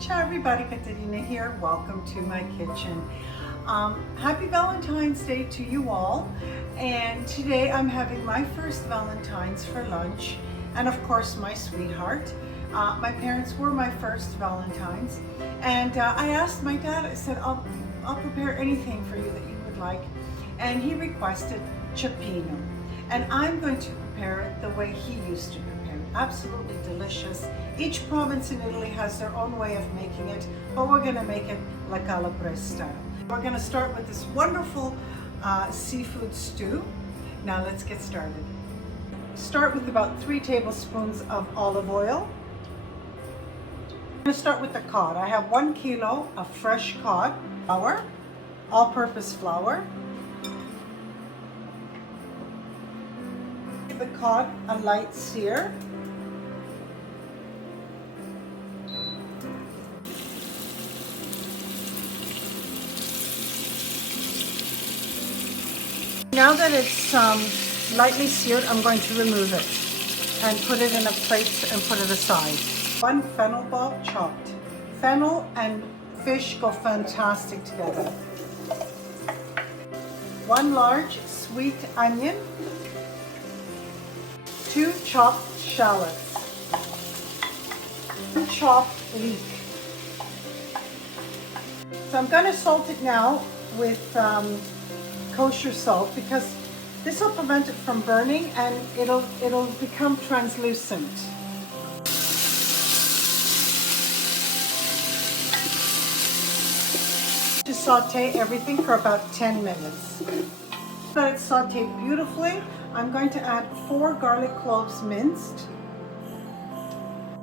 Ciao everybody, Caterina here. Welcome to my kitchen. Happy Valentine's Day to you all. And today I'm having my first Valentine's for lunch. And of course my sweetheart. My parents were my first Valentine's. And I asked my dad, I said, I'll prepare anything for you that you would like. And he requested Cioppino. And I'm going to prepare it the way he used to prepare it. Absolutely delicious. Each province in Italy has their own way of making it, but we're going to make it La Calabrese style. We're going to start with this wonderful seafood stew. Now let's get started. Start with about 3 tablespoons of olive oil. I'm going to start with the cod. I have 1 kilo of fresh cod, flour, all-purpose flour. Give the cod a light sear. Now that it's lightly seared, I'm going to remove it and put it in a plate and put it aside. 1 fennel bulb chopped. Fennel and fish go fantastic together. 1 large sweet onion. 2 chopped shallots. 1 chopped leek. So I'm going to salt it now with kosher salt because this will prevent it from burning and it'll become translucent. To saute everything for about 10 minutes. Let it saute beautifully. I'm going to add 4 garlic cloves minced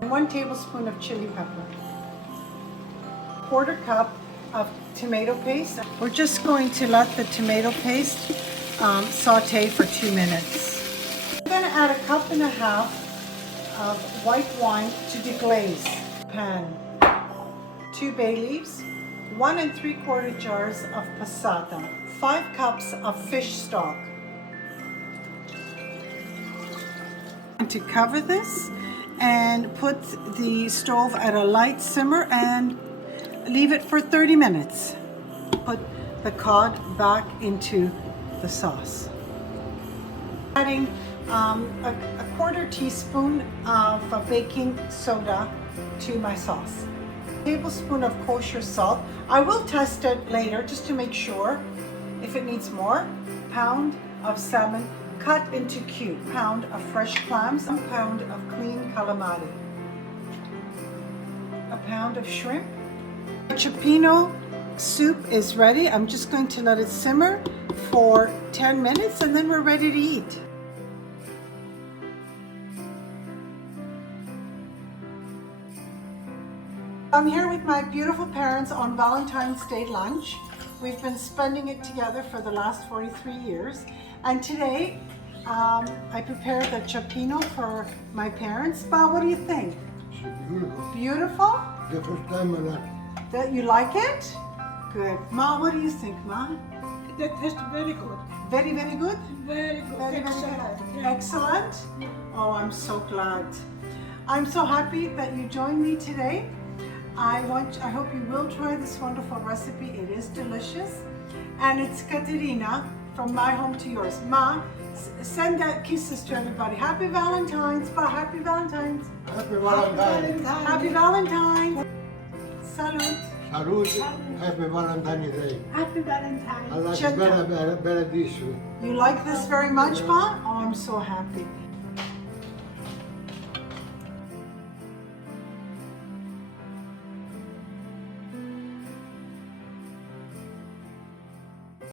and 1 tablespoon of chili pepper. 1/4 cup of tomato paste. We're just going to let the tomato paste saute for 2 minutes. I'm going to add 1.5 cups of white wine to deglaze. Pan. 2 bay leaves, 1 3/4 jars of passata, 5 cups of fish stock. And to cover this and put the stove at a light simmer and leave it for 30 minutes. Put the cod back into the sauce. Adding a 1/4 teaspoon of baking soda to my sauce. A tablespoon of kosher salt. I will test it later just to make sure if it needs more. Pound of salmon cut into cubes. Pound of fresh clams. 1 pound of clean calamari. A pound of shrimp. The Cioppino soup is ready. I'm just going to let it simmer for 10 minutes and then we're ready to eat. I'm here with my beautiful parents on Valentine's Day lunch. We've been spending it together for the last 43 years. And today I prepared the Cioppino for my parents. Ba, what do you think? Beautiful. Beautiful? The first time I like That you like it? Good. Ma, what do you think, Ma? That tastes very good. Very, very good? Very good. Very, very Excellent. good. Yeah. Excellent. Oh, I'm so glad. I'm so happy that you joined me today. I hope you will try this wonderful recipe. It is delicious. And it's Caterina from my home to yours. Ma, send out kisses to everybody. Happy Valentine's. Bye. Happy Valentine's. Happy Valentine. Happy Valentine's. Salud. Salute. Happy Valentine's Day. Happy Valentine. I like Check it better dish. You like this very much, Pa? Oh, I'm so happy.